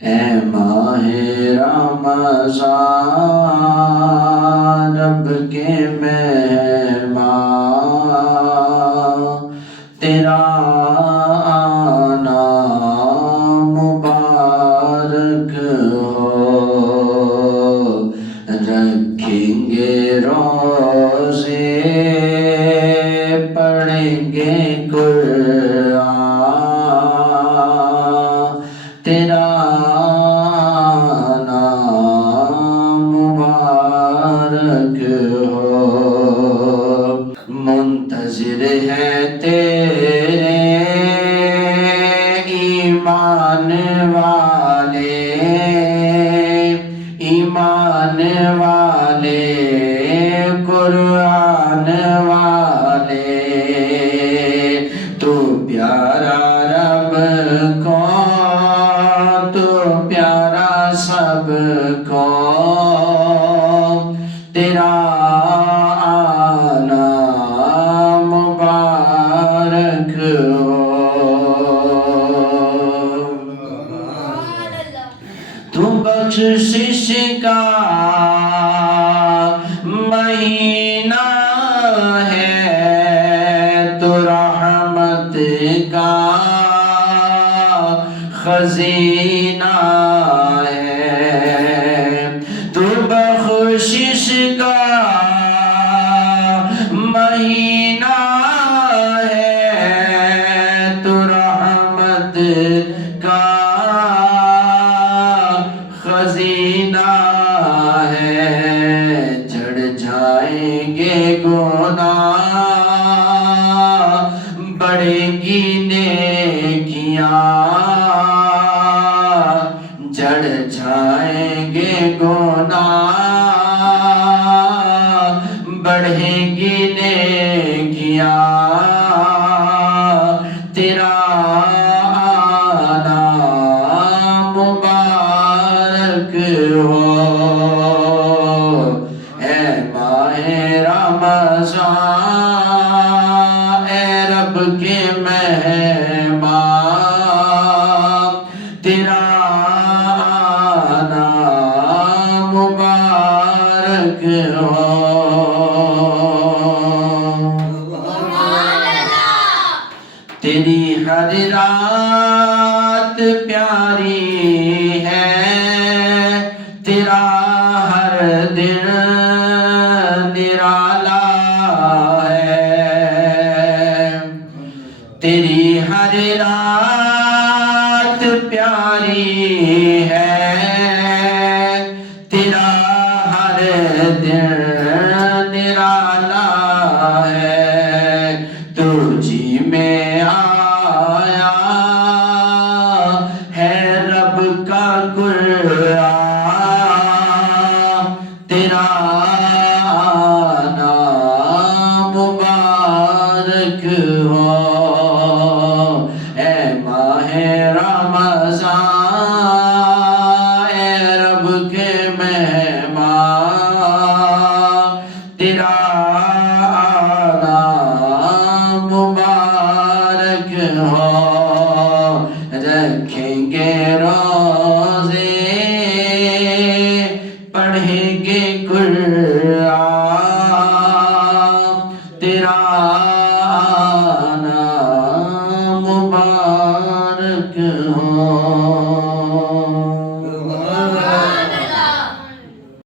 اے ماہ رمضان رب کے مہمان تیرا آنا مبارک ہو رکھیں گے روزے پڑھیں گے قرآن تیرا آنا مبارک ہو منتظر ہے تیرے ایمان والے قرآن والے تو پیارا رب کو تو پیارا سب کو تیرا آنا مبارک ہو تو بخشش کا مہینہ ہے تو رحمت کا خزینہ ہے تو بخشش کا مہینہ ہے تو رحمت کا خزینہ ہے چڑھ جائیں گے گناہ بڑھیں گی نیکیاں چڑھ جائیں گے گناہ بڑھیں گی نیکیاں تیرا آنا مبارک ہو اے ماہ رمضان اے رب کے مہمان تیرا آنا مبارک ہو تیری ہر رات پیاری ہے تیرا ہر دن نرالا ہے تیری ہر رات پیاری ہے تیرا ہر دن نرالا ہے تجھی میں آیا ہے رب کا قرآن تیرا آنا مبارک ہو اے ماہ رمضان